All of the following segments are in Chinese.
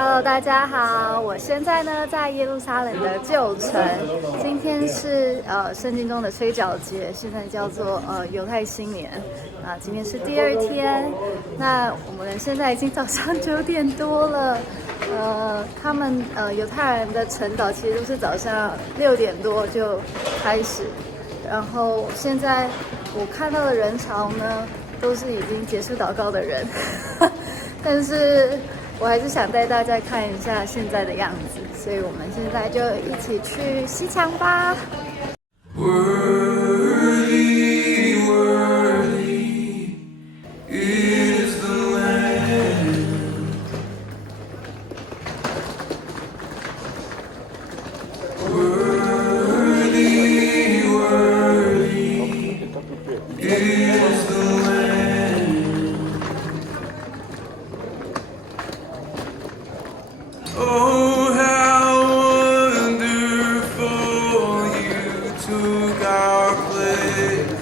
Hello， 大家好，我现在呢在耶路撒冷的旧城。今天是圣经中的吹角节，现在叫做犹太新年啊。今天是第2天，那我们现在已经早上9点多了。他们犹太人的晨祷其实都是早上6点多就开始，然后现在我看到的人潮呢，都是已经结束祷告的人，但是我还是想带大家看一下现在的样子，所以我们现在就一起去西墙吧。Worthy, worthy is the Lamb. Worthy, worthy is the Lamb.Oh, how wonderful you took our place.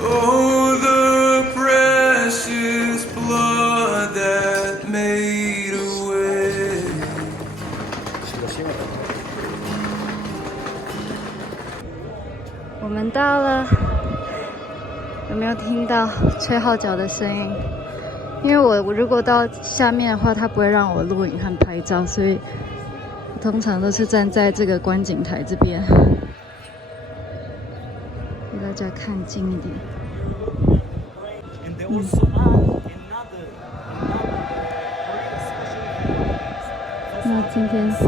Oh, the precious blood that made a way. 我们到了，有没有听到吹号角的声音？因为我如果到下面的话，它不会让我录影和拍照，所以我通常都是站在这个观景台这边，给大家看近一点。那今天是。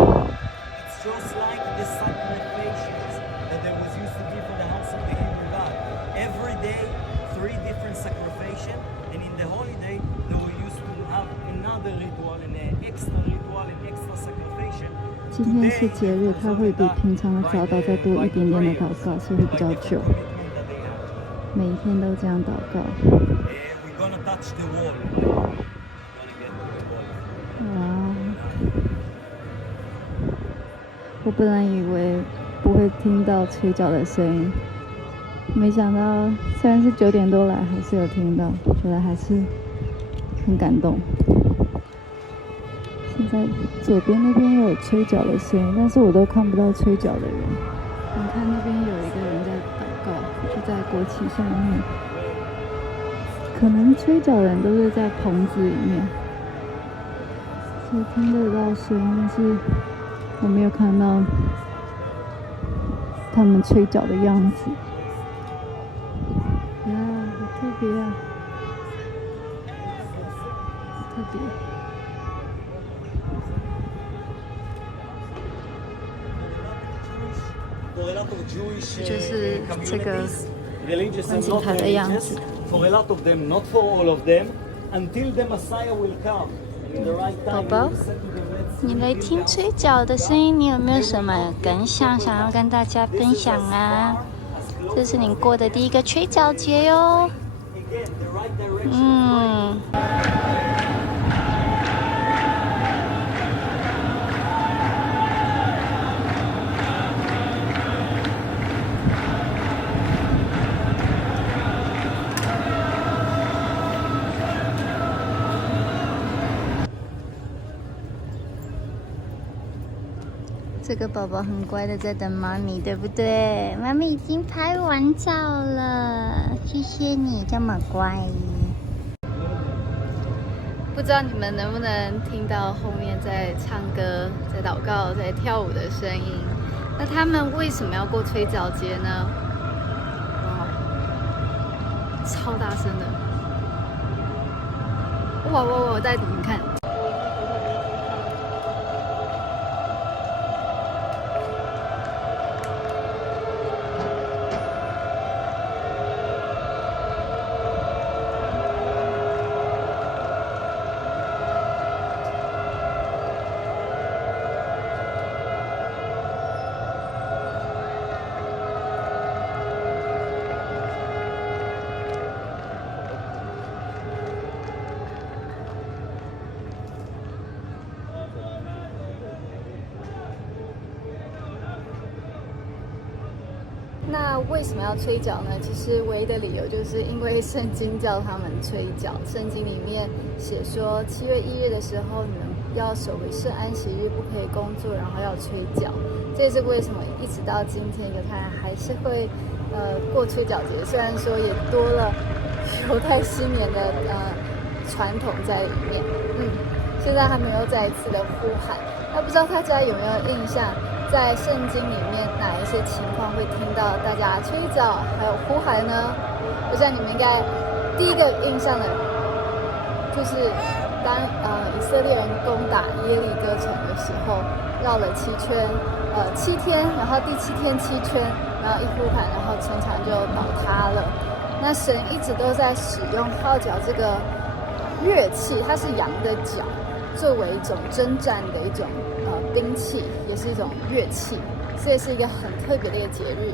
今天是节日，它会比平常的早祷再多一点点的祷告，所以会比较久。每一天都这样祷告。哇！我本来以为不会听到吹角的声音，没想到虽然是9点多来，还是有听到，觉得还是很感动。现在左边那边有吹角的声音，但是我都看不到吹角的人。你看那边有一个人在祷告，就在国旗上面。可能吹角的人都是在棚子里面，所以听得到声音，但是我没有看到他们吹角的样子。呀，好特别啊！特别。就是这个观景台的样子。宝宝，你来听吹角的声音，你有没有什么感想想要跟大家分享啊？这是你过的第1个吹角节哟。这个宝宝很乖的在等妈咪，对不对？妈咪已经拍完照了，谢谢你这么乖。不知道你们能不能听到后面在唱歌、在祷告、在跳舞的声音？那他们为什么要过吹角节呢？哇，超大声的！哇！我带你们看。那为什么要吹角呢？其实唯一的理由就是因为圣经叫他们吹角。圣经里面写说，7月1日的时候，你们要守为圣安息日，不可以工作，然后要吹角。这也是为什么一直到今天犹太人还是会过吹角节，虽然说也多了犹太新年的传统在里面。现在他们又再一次的呼喊。那不知道大家有没有印象，在圣经里面哪一些情况会听到大家吹角还有呼喊呢？我想你们应该第一个印象的就是当以色列人攻打耶利哥城的时候，绕了7圈，7天，然后第7天7圈，然后一呼喊，然后城墙就倒塌了。那神一直都在使用号角这个乐器，它是羊的角，作为一种征战的一种兵器，也是一种乐器，所以是一个很特别的一个节日。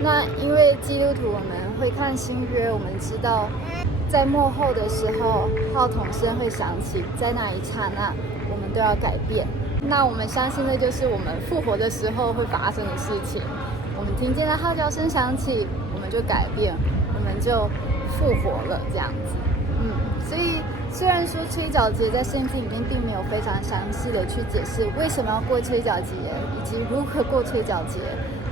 那因为基督徒我们会看新约，我们知道在末后的时候，号筒声会响起，在那一刹那，我们都要改变。那我们相信的就是我们复活的时候会发生的事情。我们听见了号角声响起，我们就改变，我们就复活了，这样子。所以虽然说吹角节在圣经里面并没有非常详细的去解释为什么要过吹角节，以及如何过吹角节，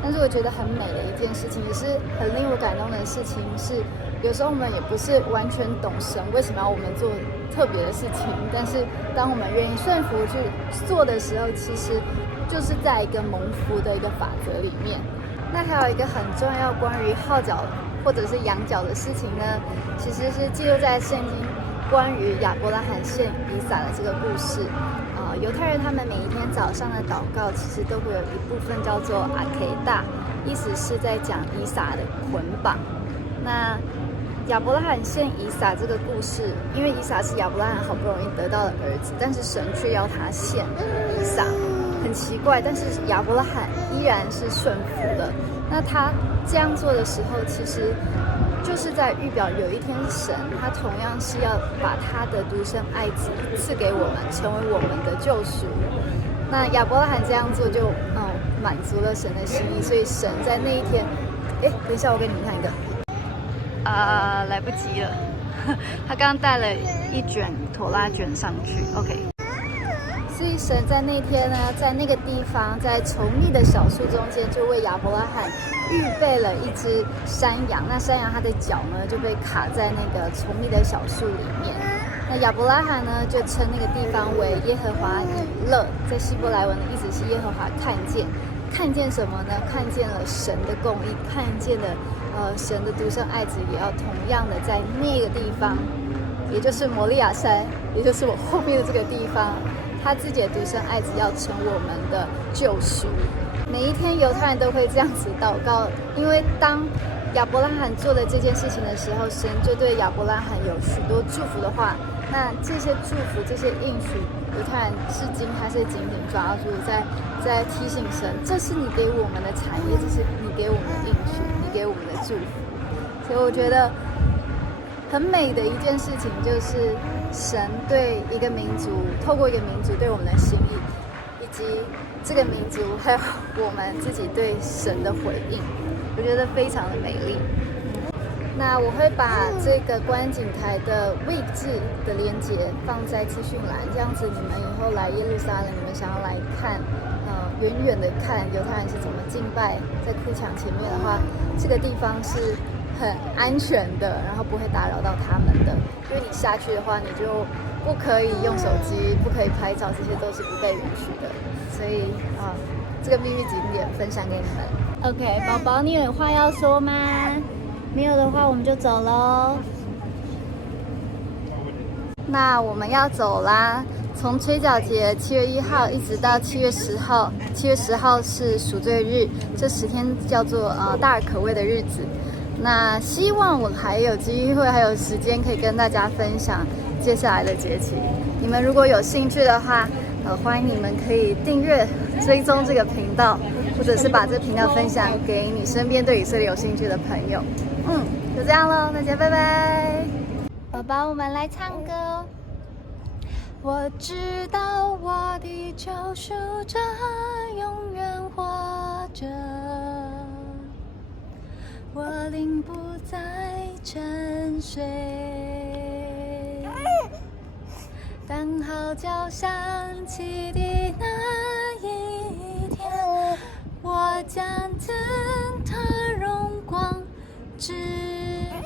但是我觉得很美的一件事情，也是很令我感动的事情是，有时候我们也不是完全懂神为什么要我们做特别的事情，但是当我们愿意顺服去做的时候，其实就是在一个蒙福的一个法则里面。那还有一个很重要关于号角或者是羊角的事情呢，其实是记录在圣经关于亚伯拉罕献以撒的这个故事。犹太人他们每一天早上的祷告，其实都会有一部分叫做阿奎大，意思是在讲以撒的捆绑。那亚伯拉罕献以撒这个故事，因为以撒是亚伯拉罕好不容易得到的儿子，但是神却要他献以撒，很奇怪，但是亚伯拉罕依然是顺服的。那他这样做的时候，其实就是在预表有一天神他同样是要把他的独生爱子赐给我们，成为我们的救赎。那亚伯拉罕这样做就满足了神的心意，所以神在那一天，等一下我给你们看一个，来不及了，他刚刚带了一卷妥拉卷上去 ，OK。所以神在那天呢，在那个地方，在稠密的小树中间，就为亚伯拉罕预备了一只山羊。那山羊它的脚呢，就被卡在那个稠密的小树里面。那亚伯拉罕呢，就称那个地方为耶和华以勒，在希伯来文的意思是耶和华看见。看见什么呢？看见了神的公义，看见了神的独生爱子也要同样的在那个地方，也就是摩利亚山，也就是我后面的这个地方。他自己的独生爱子要成我们的救赎。每一天犹太人都会这样子祷告，因为当亚伯拉罕做了这件事情的时候，神就对亚伯拉罕有许多祝福的话。那这些祝福、这些应许，犹太人至今还是紧紧抓住，在提醒神，这是你给我们的产业，这是你给我们的应许，你给我们的祝福。所以我觉得很美的一件事情就是神对一个民族，透过一个民族对我们的心意，以及这个民族还有我们自己对神的回应，我觉得非常的美丽。那我会把这个观景台的位置的连结放在资讯栏，这样子你们以后来耶路撒冷，你们想要来看远远的看犹太人是怎么敬拜在哭墙前面的话，这个地方是很安全的，然后不会打扰到他们的。因为你下去的话，你就不可以用手机，不可以拍照，这些都是不被允许的。所以这个秘密景点分享给你们。OK， 宝宝，你有话要说吗？没有的话，我们就走喽。那我们要走啦。从吹角节7月1号一直到7月10号，7月10号是赎罪日，这10天叫做大而可畏的日子。那希望我还有机会还有时间可以跟大家分享接下来的节期。你们如果有兴趣的话，欢迎你们可以订阅追踪这个频道，或者是把这频道分享给你身边对以色列有兴趣的朋友。就这样咯，大家拜拜。宝宝，我们来唱歌。我知道我的救赎者永远活着，我灵不再沉睡。当号角响起的那一天，我将灯塔荣光指眼。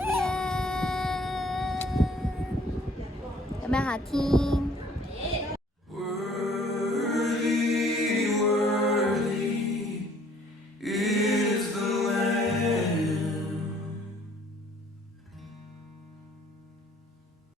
有没有好听？